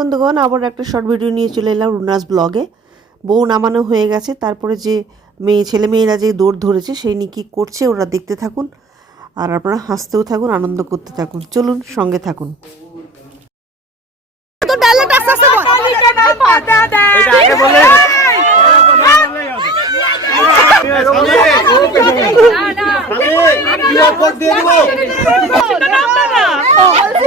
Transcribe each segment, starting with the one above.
বন্ধুগণ আবার একটা শর্ট ভিডিও নিয়ে চলে এলাম রুনাস ব্লগে বউ নামানো হয়ে গেছে তারপরে যে মেয়ে ছেলে মেয়েরা যে দৌড় ধরেছে সেই নিয়ে কী করছে ওরা দেখতে থাকুন। আর আপনারা হাসতেও থাকুন আনন্দ করতে থাকুন। চলুন সঙ্গে থাকুন।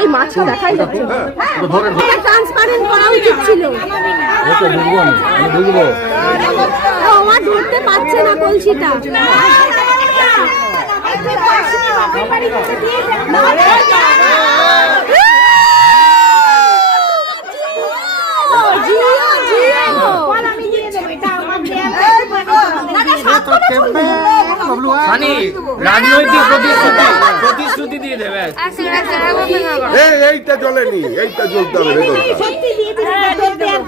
এই মাছটা দেখাই যাচ্ছে ট্রান্সপারেন্ট করা উচিত ছিল আমার ধরতে পারছে না কলসিটা রাজনৈতিক প্রতিশ্রুতি প্রস্তুতি দিয়ে দেবে। আচ্ছা, আচ্ছা, এই এইটা জ্বলেনি এইটা জ্বলতে হবে হ্যাঁ, হ্যাঁ,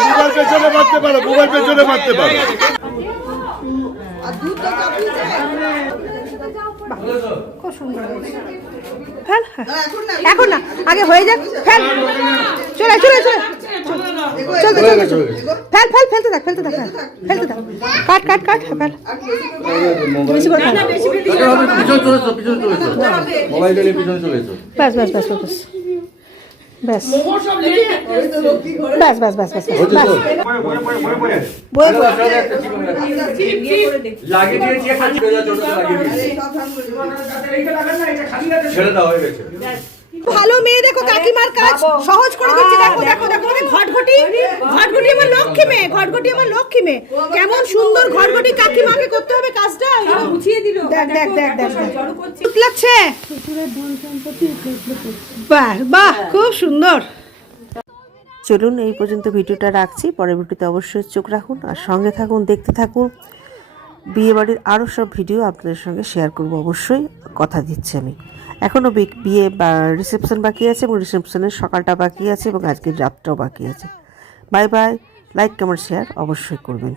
মোবাইল পেছনে মারতে পারো মোবাইল পেছনে মারতে পারো। হ্যাঁ, এখন না আগে হয়ে যাক। চলে চলে চলে। চলতে চলতে ফেল ফেল ফেলতে থাক ফেলতে থাক হ্যাঁ, ফেলতে থাক। কাট কাট কাট হ্যাঁ, ফেল। বেশি করে ফেল মোবাইলটা নিয়ে পিছনে চলে বাস বাস বাস বাস ব্যাস ব্যাস। ব্যাস ব্যাস। ভালো মেয়ে দেখো কাকিমার কাজ সহজ করে দিচ্ছে। দেখো দেখো দেখো মানে ঘটঘটি ঘটঘটি আমার লক্ষ্মী মেয়ে ঘটঘটি আমার লক্ষ্মী মেয়ে। কেমন সুন্দর ঘটঘটি কাকিমাকে করতে হবে কাজটা বুঝিয়ে দিল। দেখ দেখ দেখ দেখ ঠিক লাগছে? বাহ বাহ খুব সুন্দর। চলুন এই পর্যন্ত ভিডিওটা রাখছি। পরের ভিডিওতে অবশ্যই চোখ রাখুন আর সঙ্গে থাকুন দেখতে থাকুন। বিয়েবাড়ির আরও সব ভিডিও আপনাদের সঙ্গে শেয়ার করব। অবশ্যই কথা দিচ্ছি আমি। এখনও বিয়ে বা রিসেপশন বাকি আছে এবং রিসেপশনের সকালটা বাকি আছে এবং আজকের রাতটাও বাকি আছে। Bye bye like comment share অবশ্যই করবেন।